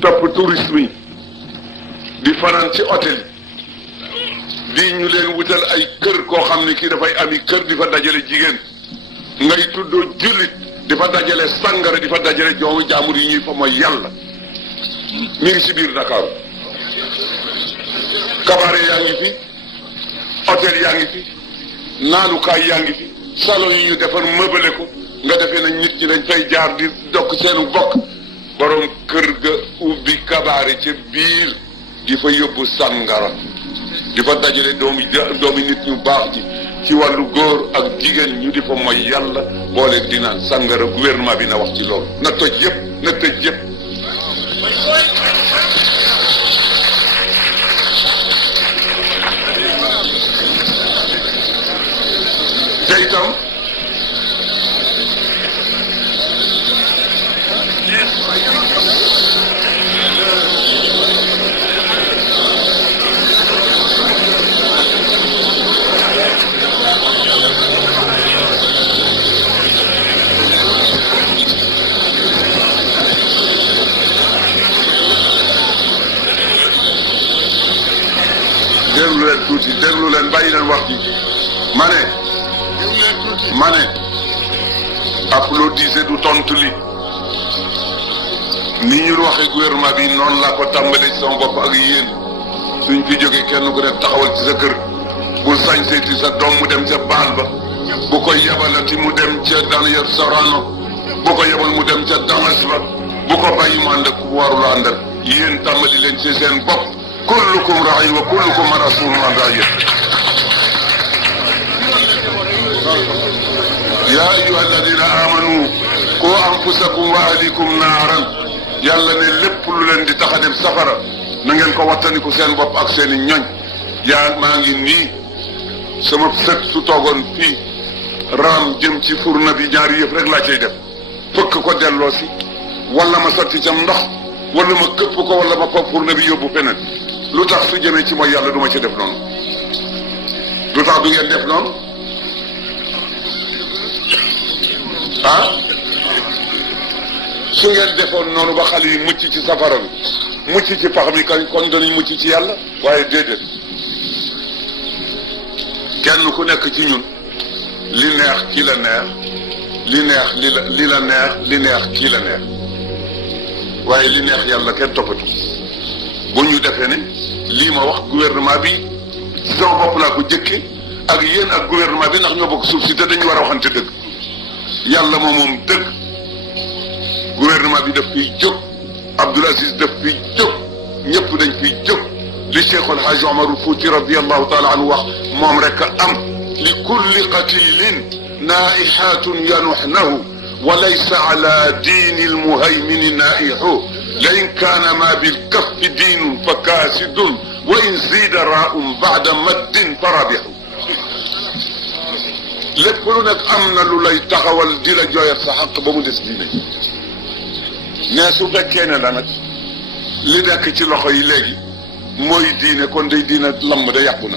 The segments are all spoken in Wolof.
topp tourisme yi di fanaan ci hôtel di ñu leen wutal ay kër koo xam ne kii dafay ami kër di fa dajale jigéen ngay tuddoo jullit di fa dajale sangara di fa dajale joomu jaamur yi ñuy fa mooy yàlla mi ngi ci biir Dakar cabaret yaa ngi fi hôtel yaa ngi fi naanukaay yaa ngi fi salon yi ñu defar mëbale ko nga defee na nit ñi dañ fay jaar di dokk seenu bokk borom kër ga ubbi cabaret ca biir di fa yóbbu sangara di fa dajale doomi nit ñu baax ji ci wàllu góor ak jigéen ñu di fa mooy yàlla boole di naan sangara gouvernement bi na wax ci loolu na toj yëpp na tëj yëpp te itam déglu leen bàyyi leen wax ji ma ne applaudissez du tontu li ni ñu waxee gouvernement bi noonu laa ko tàmbalee ci sama bopp ak yéen suñ fi jógee kenn ku ne taxawal ci sa kër bul sañsee ci sa doom mu dem ca baal ba bu ko yebalati mu dem ca Daniel Sorano bu ko yebal mu dem ca Damas ba bu ko bàyyi mu ànd ak ku warul àndal yéen tàmbali leen ci seen bopp kullukum ra'i wa kullukum mas'ulun an ra'iyatihi ya ayyuha alladina amanu qu anfusakum wa ahlikum naaran yàlla ne lépp lu leen di tax a dem safara na ngeen ko wattaniku seen bopp ak seen i ñoñ yaa maa ngi nii sama sët su toogoon fii raam jëm ci furna bi ñaari yëf rek laa cay def fëkk ko delloo si wala ma sotti cam ndox wala ma këpp ko wala ma ko furna bi yóbbu feneen lu tax su jëmee ci mooy yàlla du ma ci def noonu lu tax du ngeen def noonu ah su ngeen defoon noonu ba xale yi mucc ci safara bi mucc ci pax mi kon danañ mucc ci yàlla waaye déedéet kenn ku nekk ci ñun li neex ki la neex li neex li la neex li neex kii la neex waaye li neex yàlla kenn toppatu bu ñu defee ne lii ma wax gouvernement bi sama bopp laa ko jëkke ak yéen ak gouvernement bi ndax ñoo bokk suuf si te dañu war a waxante dëgg yàlla moom dëgg gouvernement bi daf fiy jóg Abdoul Aziz daf fiy jóg ñëpp dañ fiy jóg li Cheikh El Hadj Omar Fouti radiyallahu taala anhu wax moom rek a am li kulli qatilin naihatun yanuhnahu wa laysa ala diini almuhaymini naihu la in kaana ma bilkaffi diinun fa kaasidun wa in ziida raa'un ba'da maddin fa rabihu lépp lu nekk am na lu lay taxawal di la jooyat sa xaq ba mu des diine mais su fekkee ne la nag li nekk ci loxo yi léegi mooy diine kon day diine lamb da yàqu na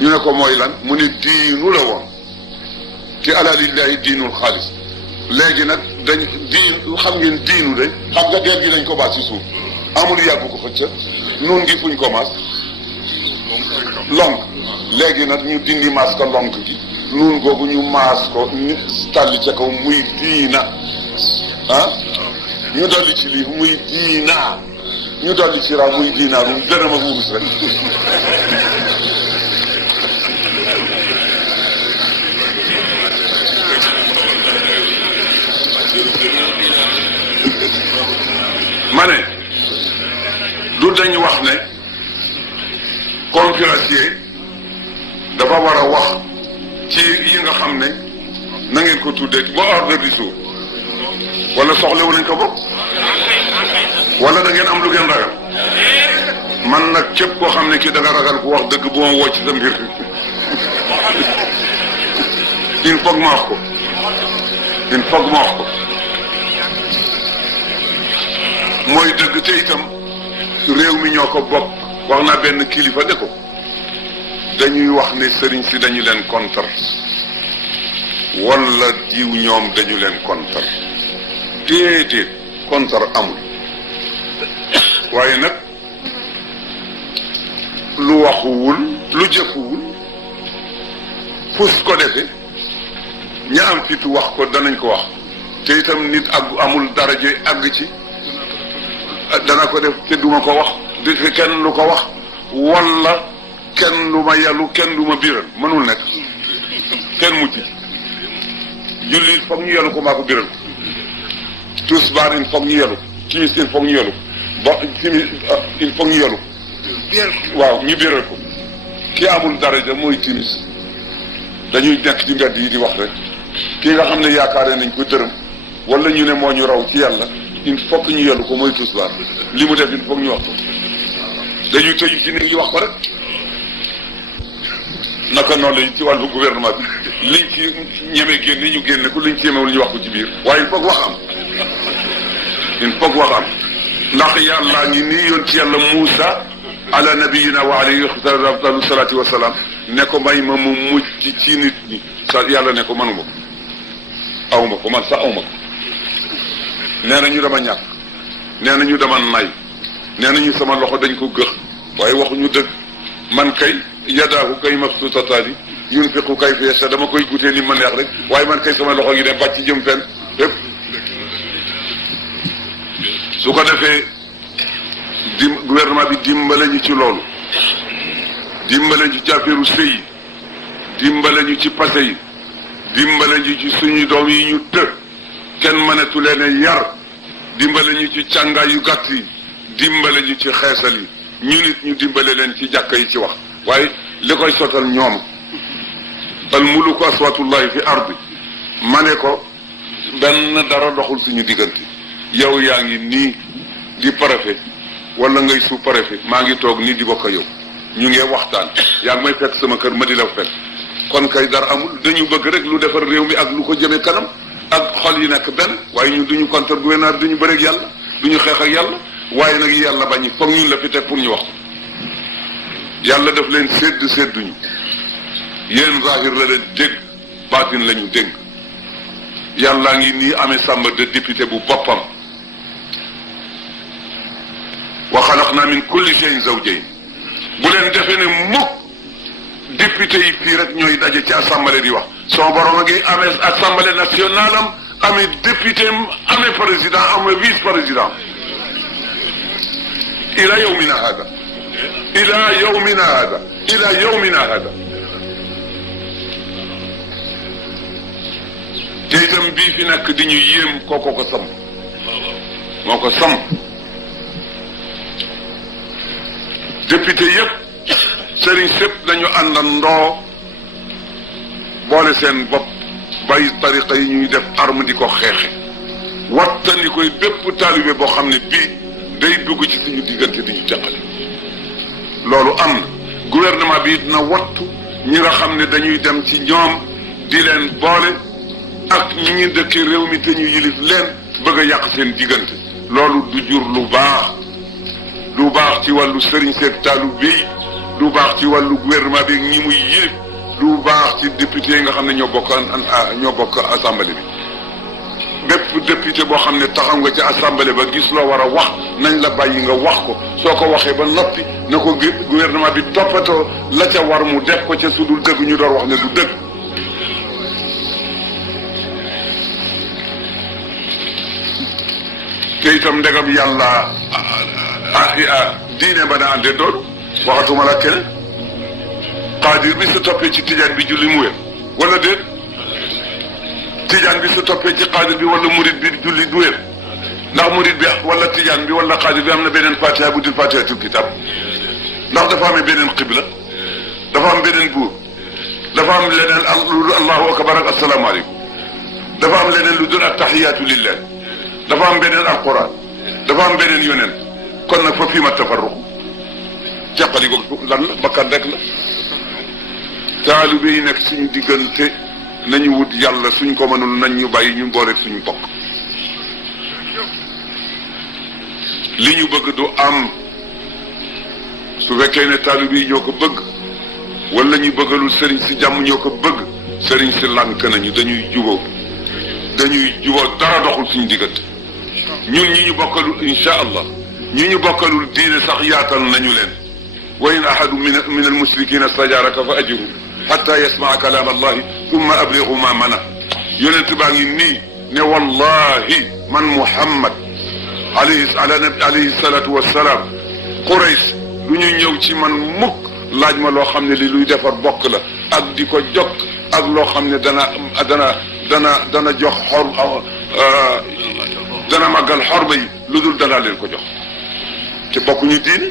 ñu ne ko mooy lan mu ne diinu la woon ki ala lillahi diinul xaalis léegi nag dañ diin xam ngeen diinu de xam nga deer gi dañ ko baas ci suuf amul yàggu ko xëcca nun ngi fuñ ko maas lonk léegi nag ñu dindi maas ka lonk gi nun googu ñu maas ko ni tàlli ca kaw muy diina ah ñu dolli ci lii muy diina ñu dolli ci ra muy diinaa lu dërëm ak wurus rek ma ne du dañ wax ne conférencier dafa war a wax ci yi nga xam ne na ngeen ko tuddee ba ordre du jour wala soxlewu nañ ko bopp wala da ngeen am lu ngeen ragal man nag képp koo xam ne kii da nga ragal ku wax dëgg bu ma woo ci sa mbir il faut ma wax ko il faut ma wax ko mooy dëgg te itam réew mi ñoo ko bokk wax naa benn kilifa de ko dañuy wax ne sëriñ si dañu leen kontar wala diw ñoom dañu leen kontar déedéet kontar amul waaye nag lu waxuwul lu jëfuwul fus ko defe ña am fitu wax ko danañ ko wax te itam nit amul daraje àgg ci dana ko def te duma ko wax di fi kenn lu ko wax wala kenn lu ma yàllu kenn lu ma biral mënul nekk kenn mucc julli foog ñu yàllu ko maa ko biral tisbaar il foog ñu yàllu timis il foog ñu yàllu ba timis il foog ñu yàllu waaw ñu biral ko ki amul daraja mooy timis dañuy nekk ci mbedd yi di wax rek kii nga xam ne yaakaare nañ ko dërëm wala ñu ne moo ñu raw ci yàlla il faut que ñu yellu ko mooy tisbaar li mu def il faut que ñu wax ko dañuy tëju ci nit ñi wax ko rek naka noonu la ci wàllu gouvernement bi liñ ci ñeme génne ñu génne ko liñ ci ñemewul ñu wax ko ci biir waaye il faut que wax am il faut que wax am ndax yàllaa ngi nii yoon ci yàlla Muusa ala nabiyina wa alayhi afdalu salaati wa salaam ne ko may ma mu mucc ci nit ñi sa yàlla ne ko manuma ko awma ko man sax awma ko nee na ñu dama ñàkk nee na ñu dama nay nee na ñu sama loxo dañ ko gëx waaye waxuñu dëgg man kay yadaahu kay mabsuutataani yunfiqu kayfa yashaa dama koy gutee ni ma neex rek waaye man kay sama loxo ngi dem bàcc jëm fenn lépp su ko defee gouvernement bi dimbale ñu ci loolu dimbale ñu ci affaire sëy yi dimbale ñu ci passé yi dimbale ñu ci suñu doom yi ñu të kenn mënatu leen a yar dimbale ñu ci càngaay yu gàtt yi dimbale ñu ci xeesal yi ñu nit ñu dimbale leen ci jàkka yi ci wax waaye li koy sottal ñoom al muluku aswatullahi fi ardi ma ne ko benn dara doxul suñu diggante yow yaa ngi nii di préfet wala ngay sous préfet maa ngi toog nii di bokk yow ñu ngee waxtaan yaa ngi may fekk sama kër ma di la fekk kon kay dara amul dañu bëgg rek lu defar réew mi ak lu ko jëmee kanam ak xol yi nekk benn waaye ñun duñu contre gouvernement duñu bëreeg yàlla duñu xeex ak yàlla waaye nag yàlla bañi foog ñun la fi teg pour ñu wax yàlla daf leen sédduñu yéen zahir la leen dégg baatin la ñu dégg yàllaa ngi nii amee chambre de député bu boppam wa xalaqna min kulli shay'in zawjayn bu leen defee ne mukk député yi fii rek ñooy daje ci assemblée di wax son borom a ngi amee assemblée nationale am amee député am amee président amee vice président ila yawmina hada ila yawmina hada ila yawmina hada te itam bii fi nekk di ñu yéem kooko ko sam moo ko sam député yëpp sëriñ sëpp dañu àndandoo boole seen bopp bàyyi tariqa yi ñuy def arme di ko xeexe wattandi koy bépp taalibe boo xam ne bii day dugg ci suñu diggante di ñu teqale loolu am na gouvernement bi dina wattu ñi nga xam ne dañuy dem ci ñoom di leen boole ak ñi ngi dëkk réew mi te ñu yilif leen bëgg a yàq seen diggante loolu du jur lu baax ci wàllu sëriñ seeg taalibe bi du baax ci wàllu gouvernement bi ñi muy yilif du baax ci député yi nga xam ne ñoo bokk assemblée bi bépp député boo xam ne taxaw nga ci assemblée ba gis loo war a wax nañ la bàyyi nga wax ko soo ko waxee ba noppi na ko gouvernement bi toppatoo la ca war mu def ko ca sudul dëgg ñu door wax ne du dëgg te itam ndegam yàlla diine ba na àndee doon waxatuma la keneen xaadir bi sa toppee ci tijaan bi julli mu wér wala déet tijaan bi sa toppee ci xaadir bi wala murid bi julli du wér ndax murid bi wala tijaan bi wala xaadir bi am na beneen fatiha bu dul fatihatul kitab ndax dafa amee beneen xibla dafa am beneen buur dafa am leneen lu allahu akbar ak asalaamaaleykum dafa am leneen lu dul attahiyaatu lillah dafa am beneen alquran dafa am beneen yoneen kon nag fa fii ma tafarruq jàppali ko lan la bakkan rek la taalibe yi nekk suñu diggante nañu wut yàlla suñ ko mënul nañ ñu bàyyi ñu boole suñu bokk li ñu bëgg du am su fekkee ne taalibe yi ñoo ko bëgg wala ñu bëggalul sëriñ si jàmm ñoo ko bëgg sëriñ si lànk nañu dañuy juboo dara doxul suñu diggante ñun ñi ñu bokkalul insha allah ñi ñu bokkalul diine sax yaatal nañu leen wa in ahadu min almushrikina stajaraka fa ajruhu hatta yasmaa kalaam allahi thumma ablighu ma mana yonent baa ngi nii ne wallahi man Muhammad alayhi salatu wassalaam Quraysh du ñu ñëw ci man mukk laaj ma loo xam ne li luy defar bokk la ak di ko jokk ak loo xam ne dana jox xor dana màggal xorba yi lu dul danaa leen ko jox te bokkuñu diini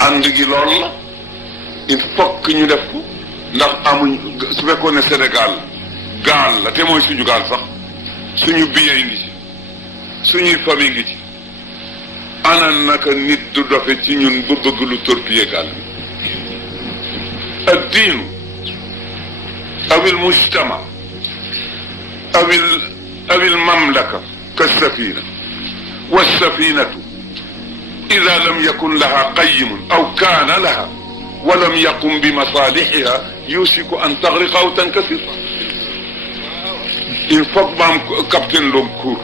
ànd gi loolu la il faut que ñu def ko ndax amuñ su fekkoon ne Sénégal gaal la te mooy suñu gaal sax suñu biyee ngi ci suñuy famille ngi ci ana naka nit du dofe ci ñun ba bëgg lu torpiller gaal bi الدين أو المجتمع أو المملكة كالسفينة والسفينة إذا لم يكن لها قيم أو كان لها ولم يقم بمصالحها يوشك أن تغرق أو تنكسر. il faut que am capitaine loom cour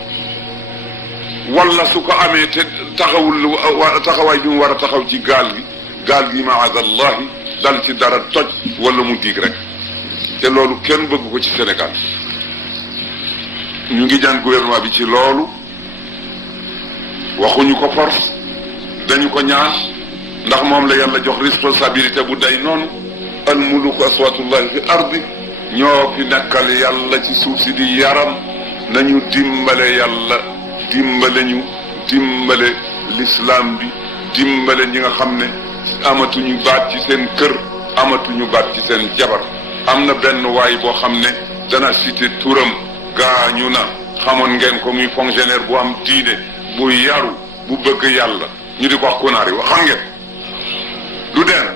wala su ko amee te taxawul taxawaay bi mu war a taxaw ci gaal gi maadallahi dal ci dara toj wala mu diig rek te loolu kenn bëgg ko ci Sénégal. ñu ngi ñaan gouvernement bi ci loolu waxuñu ko force dañu ko ñaan ndax moom la yàlla jox responsabilité bu day noonu al muluku aswatullahi fi ardi ñoo fi nekkal yàlla ci suuf si di yaram nañu dimbale yàlla dimbale ñu dimbale l'islam bi dimbale ñi nga xam ne amatuñu baat ci seen kër amatuñu baat ci seen jabar. am na benn waay boo xam ne dana cité turam gaañu na xamoon ngeen ko muy fonctionnaire bu am diine bu yaru bu bëgg yàlla ñu di ko wax Konaari wax xam ngeen du deen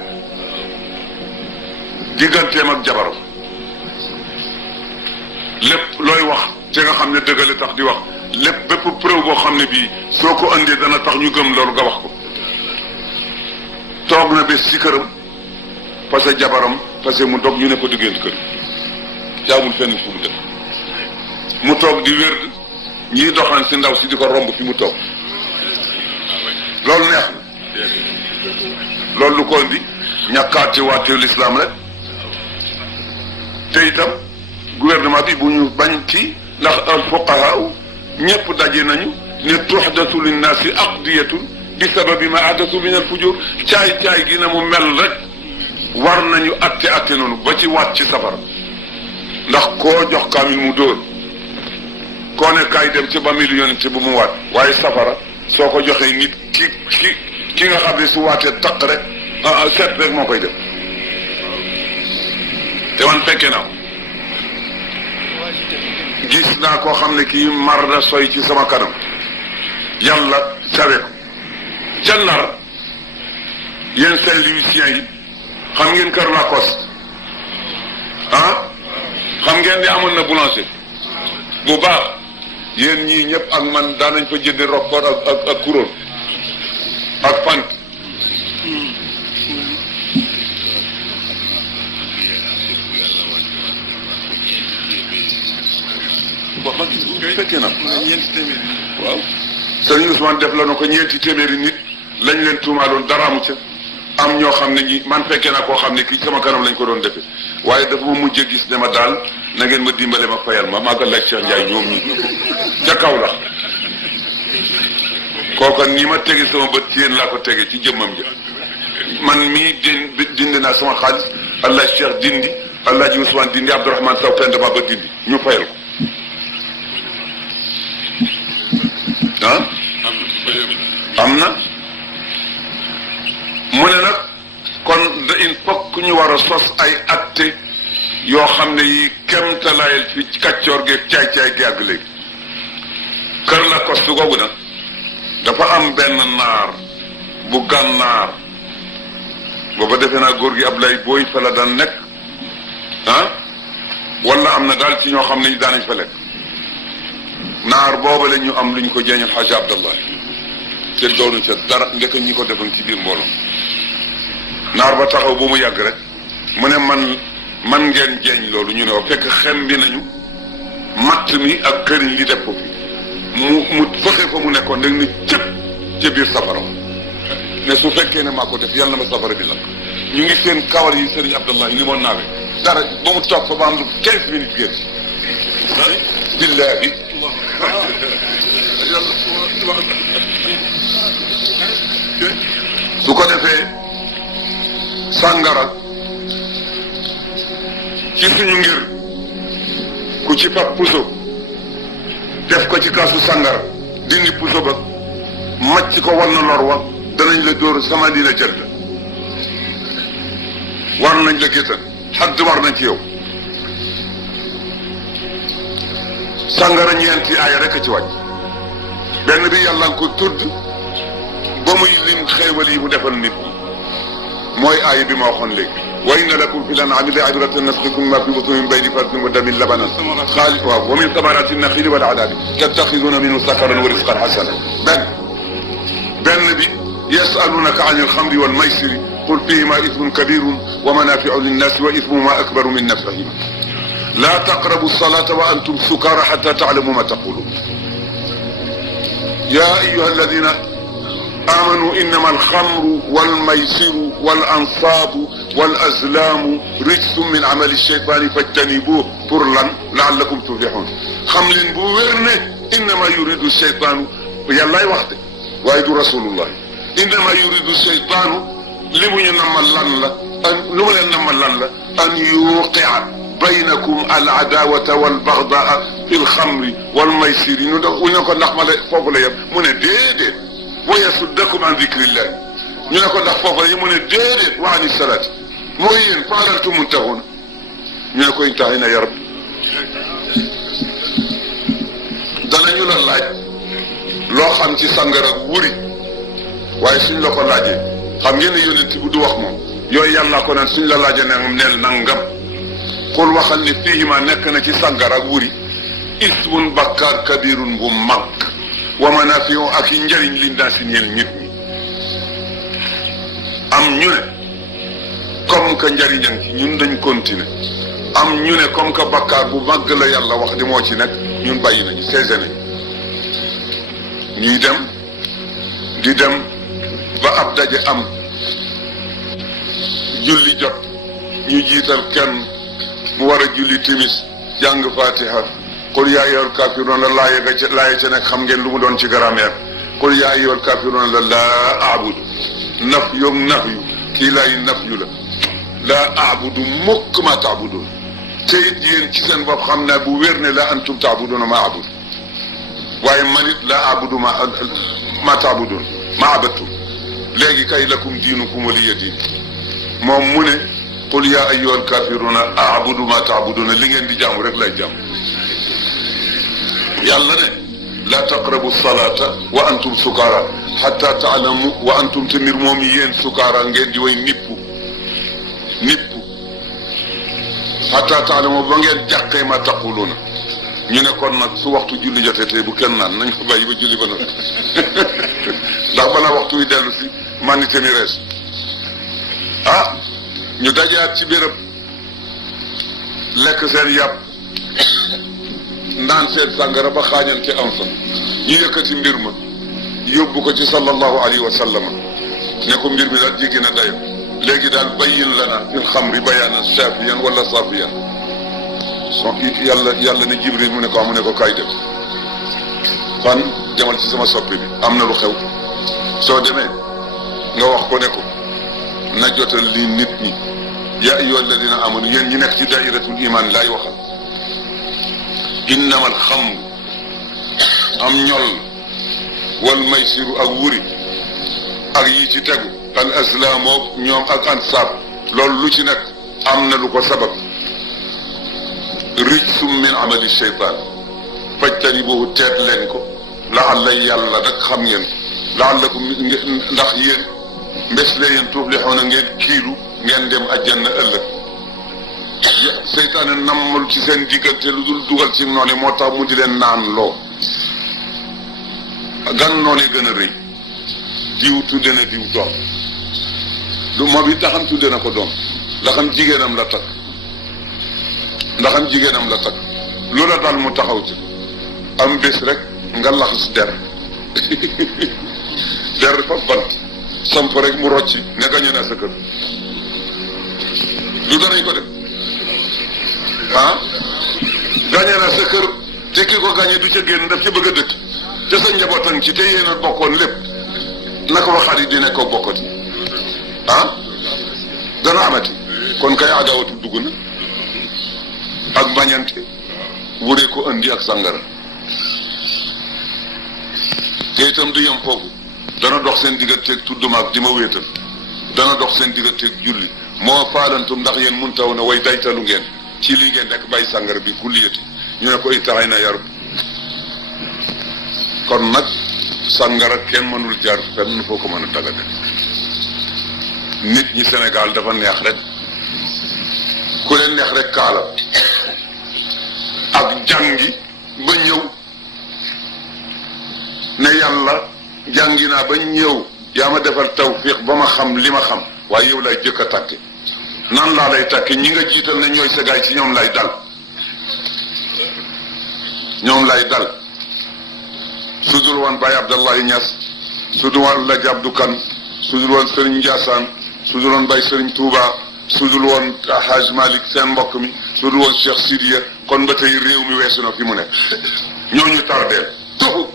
digganteem ak jabaram lépp looy wax te nga xam ne dëggale tax di wax lépp bépp preuve boo xam ne bii soo ko andee dana tax ñu gëm loolu nga wax ko. toog na bés ci këram parce que jabaram parce que mu dog ñu ne ko diggéen kër jaamul fenn fu mu def mu toog di wér ñiy doxaan si ndaw si di ko romb fi mu toog loolu neex na loolu lu ko indi ñàkkaat ci waatee l'islam rek te itam gouvernement bi bu ñu bañ ci ndax al fuqaha ñëpp daje nañu ne tuhdatu linnaasi aqdiyatun bi sababi ma ahdathu min al fujur caay gi na mu mel rek war nañu atte noonu ba ci waat ci safara ndax koo jox kaamil mu dóor koo ne kaay dem ci ba million ci bu mu waat waaye safara soo ko joxee nit ki nga xam ne su waatee taq rek seet rek moo koy def te man fekke naa gis naa koo xam ne kii mar na soy ci sama kanam yàlla sawe ko ca Ndar yéen Saint-Louisiens yi xam ngeen kër Lacoste xam ngeen ni amoon na boulanger bu baax yéen ñii ñëpp ak man daan nañ fa jëndi rokkor ak kuróon ak pant fekkee na waaw Sëriñ Ousmane def la na ko ñeenti téeméeri nit lañ leen tuumaaloon dara amu ca am ñoo xam ne ñi man fekkee naa koo xam ne kii sama kanam lañ ko doon defee waaye dafa ma mujj gis ne ma daal na ngeen ma dimbale ma fayal ma maa ko laaj Cheikh Ndiaye ñoom ñi ca kaw la kooka ni ma tege sama bët ci yéen laa ko tege ci jëmmam ja man mii dindi naa sama xaalis allah Cheikh dindi allah ji Ousmane dindi Abdourahmane Sow pend ma ba dindi ñu fayal ko am na mu ne nag kon il faut que ñu war a sos ay atte yoo xam ne yi kemtalaayal fi kàccoor geeg caay-caay gi àgg léegi kër Lacoste googu nag dafa am benn naar bu gànnaar booba defe naa góor gi Ablaye booy fa la daan nekk wala am na daal ci ñoo xam ne ñu daanañ fa lekk naar booba la ñu am lu ñu ko jeeñal Xaaji Abdallah te doonu ca dara ndeka ñi ko defoon ci biir mbooloo naar ba taxaw bu mu yàgg rek mu ne man ngeen jeeñ loolu ñu ne wa fekk xem bi nañu matt mi ak këriñ li def ko fi mu fexe fa mu nekkoon rek ni cëpp ca biir safara ne su fekkee ne maa ko def yàlla na ma safara bi lakk. ñu ngi seen kawar yi Serigne Abdallah yi ni moo naawe dara ba mu toog fa ba am 15 minutes génn billahi su ko defee sàngara ci suñu ngir ku ci pap puso def ko ci kaasu sàngara dindi puso ba macc ko war na lor wa danañ la dóor sama lii la jël war nañ la géttan xadd war nañ ci yow sàngara ñeenti aaya rek a ci wàcc benn bi yàlla nga ko tudd ba muy lim xéewal yi mu defal nit ñi mooy aaya bi ma waxoon léegi wa inna lakum fi l-an'aami la'ibratan nasqiikum mimmaa fii butuunihi min bayni farthin wa damin labanan xaalisan waaw wa min samaraati n-naxiili wal a'naabi tattaxizuuna minhu sakaran wa rizqan hasanan benn bi yasaluunaka ani l-xamri wal maysiri qul fiihimaa ismun kabiirun wa manaafi'u linnaasi wa ismuhumaa akbaru min naf'ihimaa laa taqrabu s-salaata wa antum sukaaraa hattaa ta'lamuu maa taquuluun yaa ayyuha allaziina aamanuu innamaa al-xamru wal maysiru wal ansaabu wal azlaamu rijsun min amali shaytaani fajtanibuuhu pour lan la'allakum tuflihuun xam leen bu wér ne innamaa yuriidu shaytaanu yàllaay wax de waaye du rasulullah innamaa yuriidu shaytaanu li mu ñu namal lan la an lu ma leen namal lan la an yuqi'a baynakum al-adaawata wal baghdaa'a fil xamri wal maysiri ñu ne ko ndax ma la foofu la yem mu ne déedéet wa yasuddakum an dikrillah ñu ne ko ndax foofu la yem mu ne déedéet wa ani salaati mooy yéen fa hal antum muntahuun ñu ne ko intahayna ya rabbi danañu la laaj loo xam ci sàngara wuri waaye suñ la ko laajee xam ngeen ne yonent bi du wax moom yooyu yàlla ko naan suñ la laajee ne moom neel nangam xul waxal ni fiihima nekk na ci sàngara ak wuri ismun bakkaar kabirun bu mag wa manaafiu ak i njëriñ linnaasi ñeel nit ñi am ñu ne comme que njëriñam ci ñun dañ continuer am ñu ne comme que bakkaar bu mag la yàlla wax di moo ci nekk ñun bàyyi nañu saisé nañu ñuy dem di dem ba ab daje am julli jot ñu jiital kenn mu war a julli timis jàng fatiha qul yaa ayyuhal kaafiruun la laaye ca nekk xam ngeen lu mu doon ci grammaire qul yaa ayyuhal kaafiruun la laa a'budu nafyu kii laay nafyu la laa a'budu mukk ma ta'budun te it yéen ci seen bopp xam naa bu wér ne la antum ta'buduna ma a'budu waaye man it laa a'budu ma ta'budun ma abadtum léegi kay lakum diinukum waliya diin moom mu ne qul yaa ayyuhal kaafiruuna a'budu ma ta'buduna li ngeen di jaamu rek lay jaam yàlla ne laa taqrabu salaata wa antum sukaara hatta ta'lamu wa antum te mbir moom yéen sukaara ngeen di way nippu hatta ta'lamu ba ngeen jàqee ma taquluuna ñu ne kon nag su waxtu julli jotee tey bu kenn naan nañ ko bàyyi ba julli ba noppi ndax balaa waxtu wi dellu si manité mi rees ñu dajaat ci béréb lekk seen yàpp naan seen sàngara ba xaañante am fa ñu yëkkati mbir ma yóbbu ko ci sallallahu alayhi wa sallam ne ko mbir mi daal jéggi na dayo léegi daal bayyin lana fil xamri bayaanan saafiyan wala saafiyan yàlla ne Jibril mu ne ko kaay dem fan demal ci sama soppi bi am na lu xew soo demee nga wax ko ne ko na jotal lii nit ñi yaa ayyuha alladina amanu yéen ñi nekk ci dairatul iman laay waxal innama alxamru am ñol wal maysiru ak wuri ak yi ci tegu al aslaamoog ñoom ak ansaab loolu lu ci nekk am na lu ko sabab rijsum min amali shaytaan fajtanibuhu teet leen ko laalla yàlla nag xam ngeen laallakum ndax yéen mbés la yéen tuflixuuna ngeen kiilu ngeen dem àjjana ëllëg seytaane nammul ci seen diggante lu dul dugal ci noone moo tax mu di leen naan loo gan noone gën a rëy diw tudde na diw doom lu moom it ndaxam tudde na ko doom ndaxam jigéenam la takk lu la daal mu taxaw ci am bés rek nga laxas der der fa bant samp rek mu rocci ne gañe na sa kër du danañ ko def ah gañe na sa kër te ki ko gañe du ca génn daf ci bëgg a dëkk te sa njabootam ci te yéen a bokkoon lépp naka waxaat yi dina ko bokkati ah dana amati kon kay adawatu dugg na ak bañante wuree ko andi ak sàngara te itam du yem foofu dana dox seen digganteeg tudduma ak di ma wéetal dana dox seen digganteeg julli moo faalantum ndax yéen mun taw na way daytalu ngeen ci lii ngeen nekk bàyyi sàngara bi kulliyati ñu ne ko itaxay na yarub kon nag sàngara kenn mënul jaar fenn foo ko mën a dagane nit ñi Sénégal dafa neex rek ku leen neex rek kaala ak jàngi ba ñëw ne yàlla jàngi naa ba ñëw yaa ma defal tawfiq ba ma xam li ma xam waaye yow lay jëkk a tàkke nan laa lay tàkke ñi nga jiital ne ñooy sagaay ci ñoom lay dal ñoom lay dal sudul woon Baye Abdallahi Niass sudul woon Laji Abdou Kane sudul woon Serigne Ndiassane sudul woon Baye Serigne Touba sudul woon Haj Malick seen mbokk mi sudul woon Cheikh Sidiya kon ba tey réew mi weesu na fi mu nekk ñooñu tardeel toxu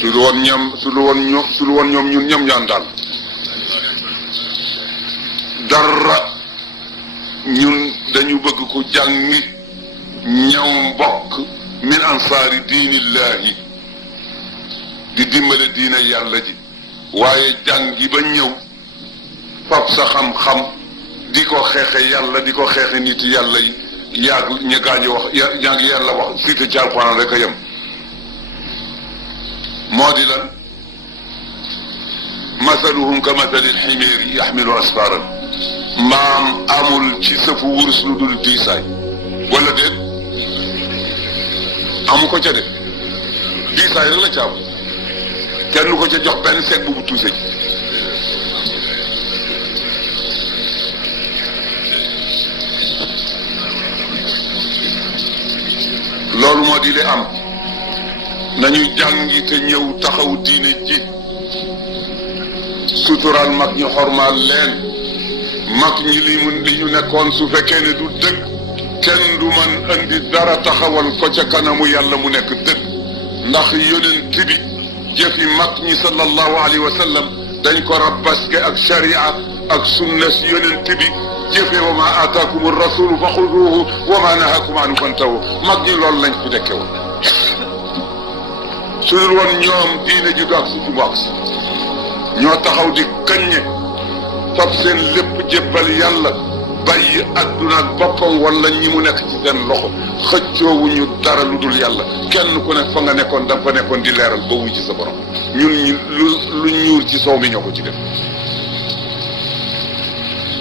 sudul woon ñoom ñun ñoom ñaan daal dara ñun dañu bëgg ko jàngi ñaw mbokk min ansaari diinillahi di dimbale diina yàlla ji waaye jàngi ba ñëw fab sa xam-xam di ko xeexe yàlla di ko xeexe nit yàlla yi yaag ña gaañu wax yaa ngi yàlla wax siite ci alquran rek a yem moo di lan masaluhum ka masali lximeeri yaxmilu asfaaran mbaam amul ci sëfu wurus lu dul diisaay wala déet amu ko ca de diisaay rek la ca am kenn ko ca jox benn seet bu tuuse ji loolu moo di li am nañu jàngi te ñëw taxaw diine ji suturaal mag ñu xormaal leen mag ñi li ñu nekkoon su fekkee ne du dëgg kenn du man andi dara taxawal ko ca kanamu yàlla mu nekk dëgg ndax yonent bi jëfi mag ñi sallallahu alayhi wa sallam dañ ko rabbaske ak sharia ak sunna si yonent bi jëfe wa ma aataakum rasulu fa xuduuhu wa ma nahakum anhu fantahu mag ñi loolu lañ fi nekke woon su dul woon ñoom diine ji du ak si bu ak si ñoo taxaw di kaññe fab seen lépp jébbal yàlla bàyyi adduna ak boppam wala ñi mu nekk ci seen loxo xëccoowuñu dara lu dul yàlla kenn ku ne fa nga nekkoon da fa nekkoon di leeral ba wuy ci sa borom ñun ñi lu ñuur ci soow mi ñoo ko ci def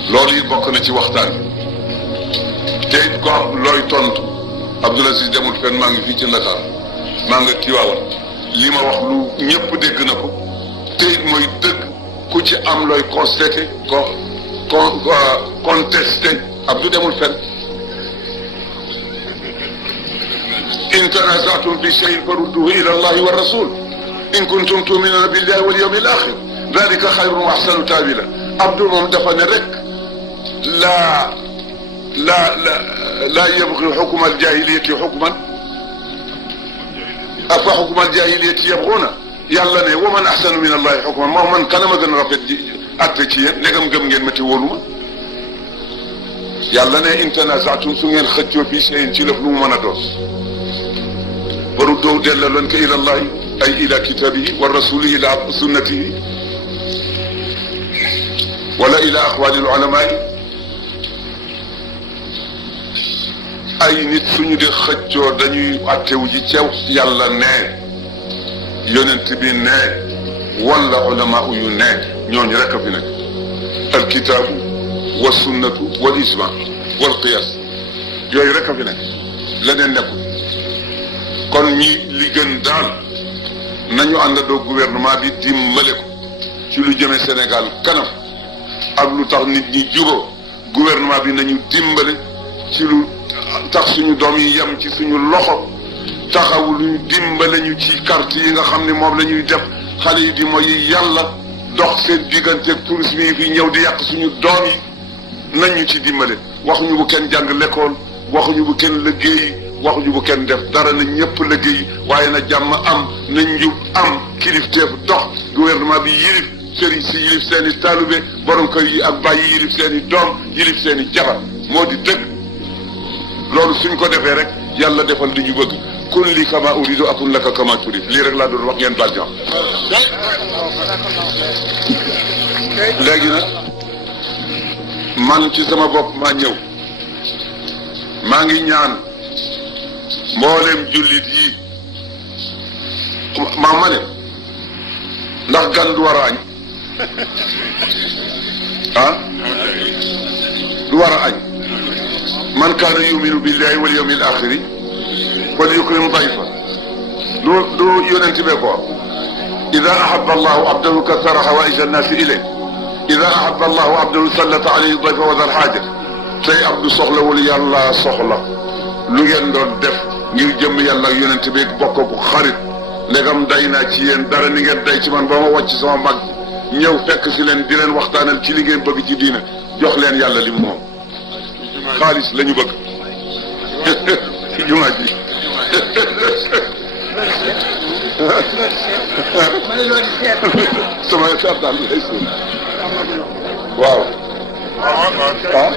loolu yi bokk na ci waxtaan bi te it ko am looy tontu Abdoul Aziz demul fenn maa ngi fii ci Ndakaar maa nga Tiwaawan li ma wax lu ñëpp dégg na ko te it mooy dëgg ku ci am looy constaté contesté Abdou demul fenn in tanaza'tum fi shay'in farudduhu ila allahi wa rasul in kuntum tu'minuna billahi wal yawmil akhir dhalika khayrun wa ahsanu ta'wila Abdou moom dafa ne rek la yabghi hukma al-jahiliyyati hukman afa hukma al-jahiliyyati yabghuna yàlla ne wa man ahsanu min allahi hukman moo man kanam a gën a rafet ji atte ci yéen ndegam gëm ngeen ma te wóolu ma yàlla ne in tanaza'tum su ngeen xëccoo fii shay'in ci lëf lu mu mën a doon farudduhu delloo leen ko ila allahi ay ila kitabihi wa rasulihi ila sunnatihi wala ila aqwali al-ulama ay nit suñu di xëccoo dañuy attewu ji ceew yàlla ne yonent bi ne wala ulama yu ne ñooñu rek a fi nekk alkitaabu wa sunnatu wal ijma wal qiyas yooyu rek a fi nekk leneen nekkul kon ñi li gën daal nañu àndandoo gouvernement bi dimbale ko ci lu jëme Sénégal kanam ak lu tax nit ñi juboo gouvernement bi nañu dimbale ci lu tax suñu doom yi yem ci suñu loxo taxawu luñ dimbale ñu ci carte yi nga xam ne moom la ñuy def xale yi di mooy yàlla dox seen diggante tourisme yi fi ñëw di yàq suñu doom yi nañ ñu ci dimbale. waxuñu bu kenn jàng l'école waxuñu bu kenn liggéey waxuñu bu kenn def dara na ñëpp liggéey waaye na jàmm am na njub am kilifteef dox gouvernement bi yilif sëriñ si yilif seen i taalube borom kër yi ak bàyyi yilif seen i doom yilif seen i jabar moo di dëgg. loolu suñ ko defee rek yàlla defal li ñu bëgg kun li kama uridu akun laka kama turid lii rek laa doon wax ngeen baal ñoom. léegi nag man ci sama bopp maa ñëw maa ngi ñaan mboolem jullit yi ma ne ndax gan du war a añ ah du war a añ man kaana yuminu billahi wal yawmil axiri wal yukrim dayfa du yonent bee ko ida ahaba allahu abdahu kasara hawaïja annaasi ilay ida ahaba allahu abdahu sallata alayhi dayfa wa dal xaaja tey abdu soxlawul yàlla soxla lu ngeen doon def ngir jëm yàlla ak yonent bi bokk bu xarit ndegam day naa ci yéen dara ni ngeen day ci man ba ma wàcc sama mag ñëw fekk si leen di leen waxtaanal ci li ngeen bëgg ci diina jox leen yàlla li moom xaalis la ñu bëgg jumaa ji sama seet daal lay waaw ah